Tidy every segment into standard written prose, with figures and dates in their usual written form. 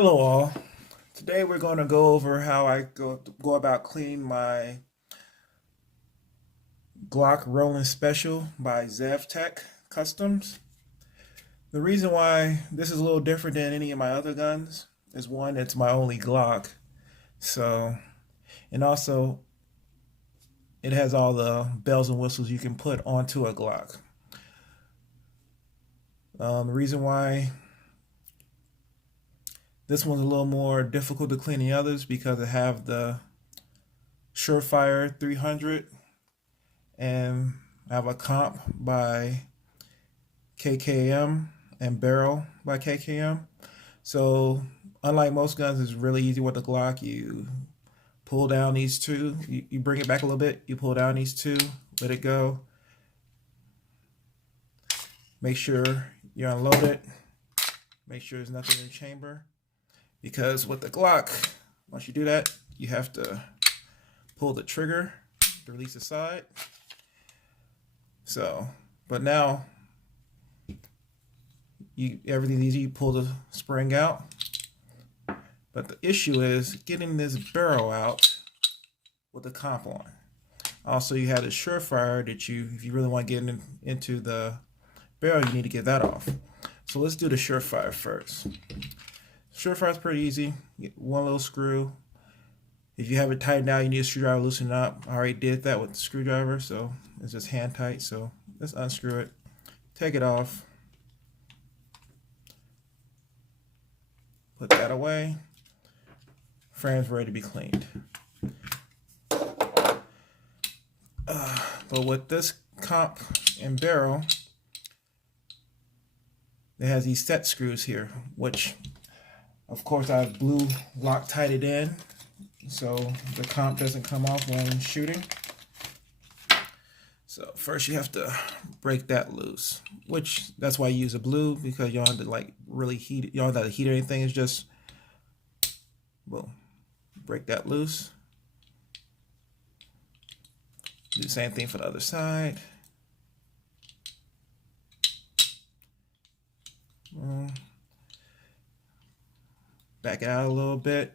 Hello all. Today we're going to go over how I go about cleaning my Glock Roland Special by ZevTech Customs. The reason why this is a little different than any of my other guns is one, it's my only Glock. So, and also it has all the bells and whistles you can put onto a Glock. The reason why this one's a little more difficult to clean than the others because I have the Surefire 300 and I have a comp by KKM and barrel by KKM. So unlike most guns, it's really easy with the Glock. You pull down these two, you bring it back a little bit, you pull down these two, let it go. Make sure you unload it. Make sure there's nothing in the chamber. Because with the Glock, once you do that, you have to pull the trigger to release the side. So, but now everything's easy. You pull the spring out. But the issue is getting this barrel out with the comp on. Also, you have the Surefire that if you really want to get into the barrel, you need to get that off. So let's do the Surefire first. Surefire is pretty easy. Get one little screw. If you have it tightened out, you need a screwdriver to loosen it up. I already did that with the screwdriver, so it's just hand tight. So let's unscrew it. Take it off. Put that away. Frame's ready to be cleaned. But with this comp and barrel, it has these set screws here, which of course I have blue Loctite it in so the comp doesn't come off when shooting. So first you have to break that loose, which that's why you use a blue, because you don't have to like really heat it. You don't have to heat or anything. It's just, boom, break that loose. Do the same thing for the other side. Back it out a little bit.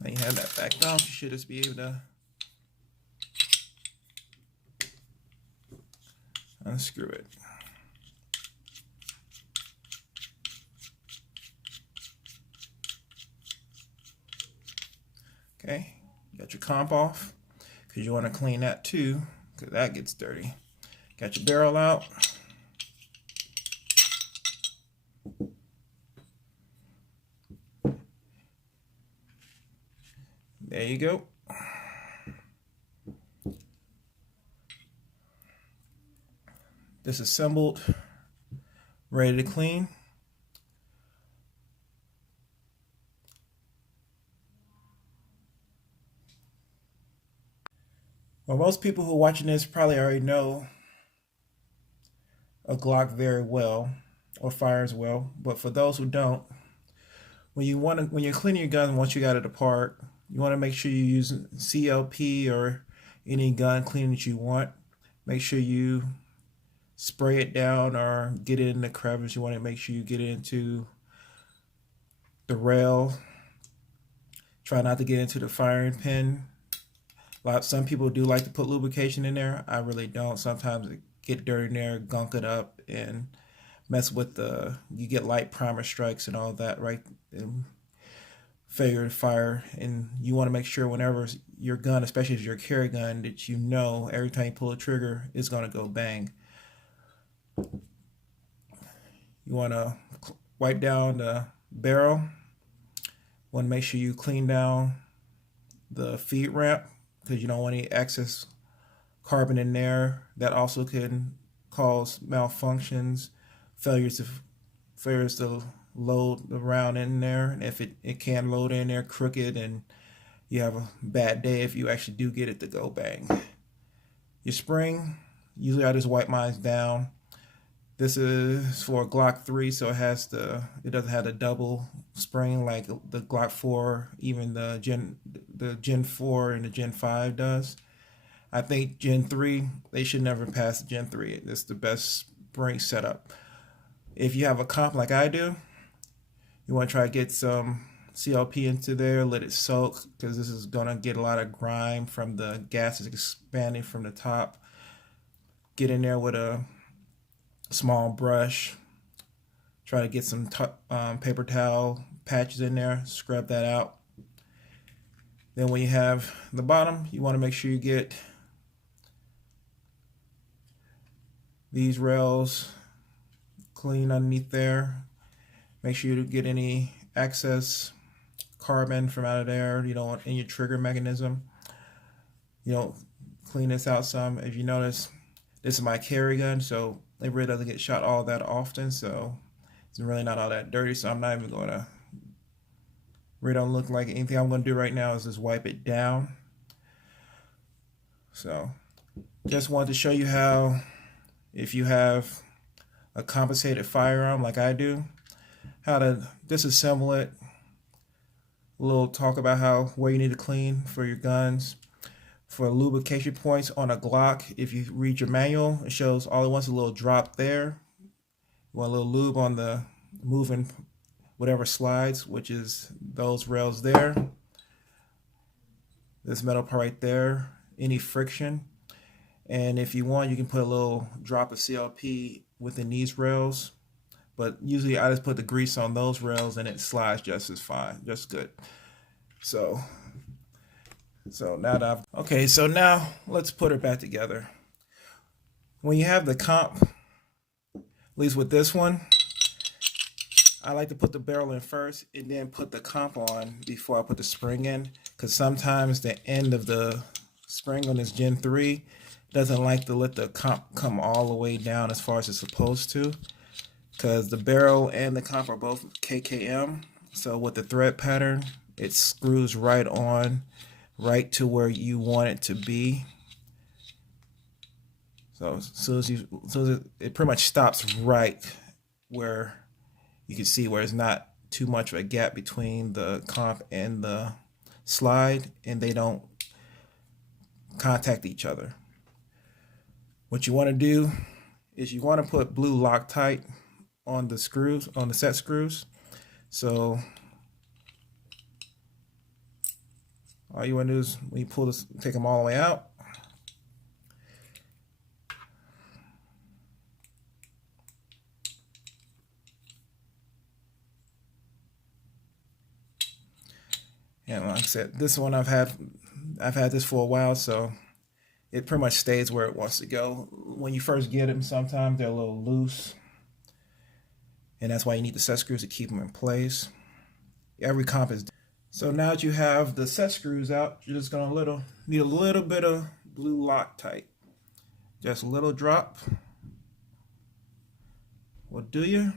Now you have that backed off, you should just be able to unscrew it. Okay, you got your comp off, because you want to clean that too, because that gets dirty. Got your barrel out. There you go. Disassembled, ready to clean. Well, most people who are watching this probably already know a Glock very well or fires well, but for those who don't, when you're cleaning your gun, once you got it apart, you want to make sure you use CLP or any gun cleaning that you want. Make sure you spray it down or get it in the crevice. You want to make sure you get it into the rail. Try not to get into the firing pin. Some people do like to put lubrication in there. I really don't. Sometimes it get dirty in there, gunk it up, and mess with you get light primer strikes and all that, right? And failure to fire. And you want to make sure whenever your gun, especially if you're a carry gun, that you know every time you pull a trigger, it's going to go bang. You want to wipe down the barrel. Want to make sure you clean down the feed ramp, because you don't want any excess carbon in there. That also can cause malfunctions, failures to load the round in there. And if it can load in there crooked, and you have a bad day if you actually do get it to go bang. Your spring, usually I just wipe mine down. This is for a Glock 3, so it doesn't have the double spring like the Glock 4, even the Gen 4 and the Gen 5 does. I think Gen 3, they should never pass Gen 3. It's the best spring setup. If you have a comp like I do, you want to try to get some CLP into there, let it soak, because this is going to get a lot of grime from the gases expanding from the top. Get in there with a small brush. Try to get some paper towel patches in there, scrub that out. Then when you have the bottom, you want to make sure you get these rails clean underneath there. Make sure you get any excess carbon from out of there. You don't want in your trigger mechanism. You know, clean this out some. If you notice, this is my carry gun, so it really doesn't get shot all that often, so it's really not all that dirty. So I'm not even going to, really don't look like anything. I'm going to do right now is just wipe it down. So just wanted to show you how, if you have a compensated firearm like I do, how to disassemble it. A little talk about how where you need to clean for your guns. For lubrication points on a Glock, if you read your manual, it shows all it wants is a little drop there. You want a little lube on the moving whatever slides, which is those rails there. This metal part right there, any friction. And if you want, you can put a little drop of CLP within these rails. But usually I just put the grease on those rails and it slides just as fine, just good. So now that so now let's put it back together. When you have the comp, at least with this one, I like to put the barrel in first and then put the comp on before I put the spring in, because sometimes the end of the spring on this Gen 3 doesn't like to let the comp come all the way down as far as it's supposed to, because the barrel and the comp are both KKM. So with the thread pattern, it screws right on, right to where you want it to be. So as soon as it pretty much stops right where you can see where it's not too much of a gap between the comp and the slide, and they don't contact each other. What you want to do is you want to put blue Loctite on the screws, on the set screws. So all you want to do is when you pull this, take them all the way out. And like I said, this one I've had this for a while, so it pretty much stays where it wants to go. When you first get them, sometimes they're a little loose, and that's why you need the set screws to keep them in place. Every comp is. So now that you have the set screws out, you're just gonna need a little bit of blue Loctite. Just a little drop will do you.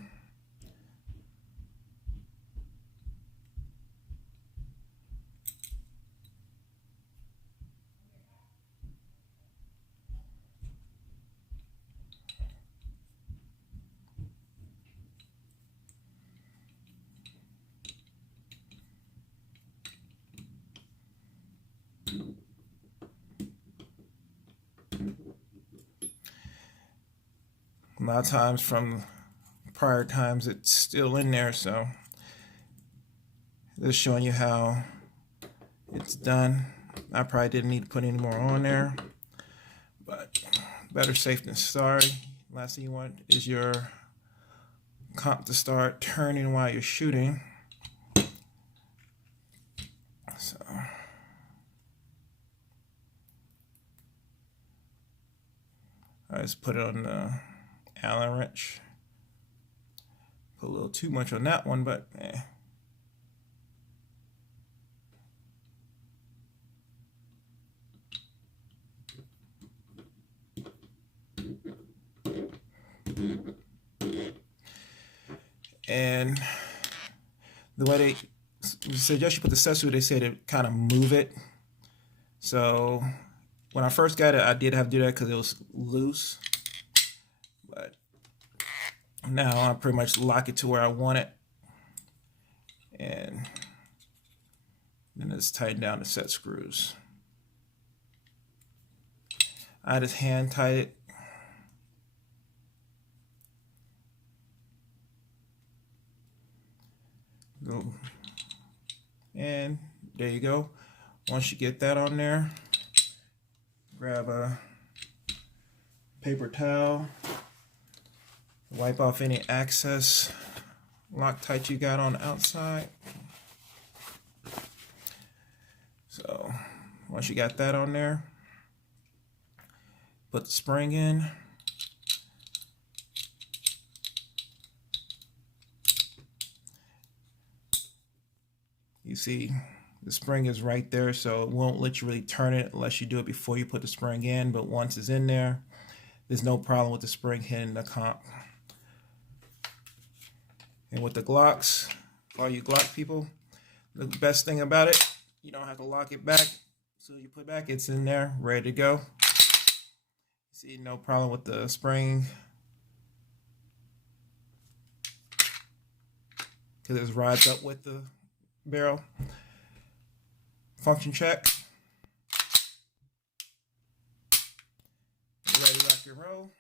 A lot of times from prior times it's still in there, so just showing you how it's done. I probably didn't need to put any more on there, but better safe than sorry. Last thing you want is your comp to start turning while you're shooting. So I just put it on the Allen wrench. Put a little too much on that one, but And the way they suggest you put the accessory, they say to kind of move it. So when I first got it, I did have to do that because it was loose. But now I pretty much lock it to where I want it. And then just tighten down the set screws. I just hand tight it. Go. And there you go. Once you get that on there, grab a paper towel, wipe off any excess Loctite you got on the outside. So once you got that on there, put the spring in. You see the spring is right there, so it won't let you really turn it unless you do it before you put the spring in, but once it's in there, there's no problem with the spring hitting the comp. And with the Glocks, for all you Glock people, the best thing about it, you don't have to lock it back. So you put it back, it's in there, ready to go. See, no problem with the spring, because it rides up with the barrel. Function check. Ready to rock and roll.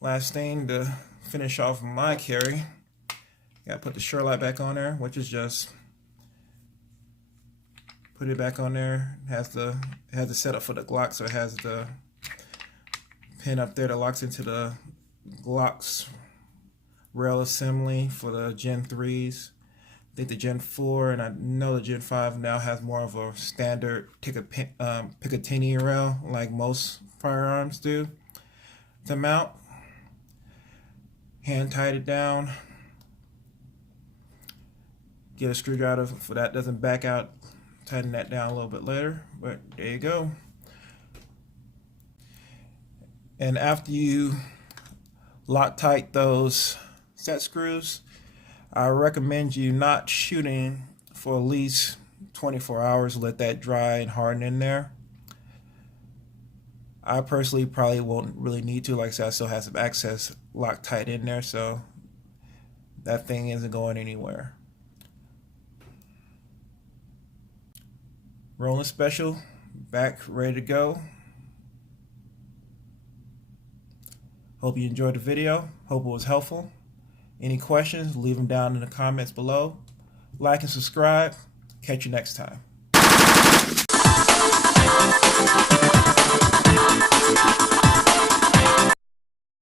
Last thing to finish off my carry, gotta put the Sherlock back on there, which is just put it back on there. It has the setup for the Glock, so it has the pin up there that locks into the Glock's rail assembly for the Gen 3s. I think the Gen 4 and I know the Gen 5 now has more of a standard Picatinny rail like most firearms do to mount. Hand tight it down. Get a screwdriver for that doesn't back out. Tighten that down a little bit later, but there you go. And after you Loctite those set screws, I recommend you not shooting for at least 24 hours. Let that dry and harden in there. I personally probably won't really need to. Like I said, I still have some access Loctite in there, so that thing isn't going anywhere. Roland Special, back ready to go. Hope you enjoyed the video. Hope it was helpful. Any questions, leave them down in the comments below. Like and subscribe. Catch you next time.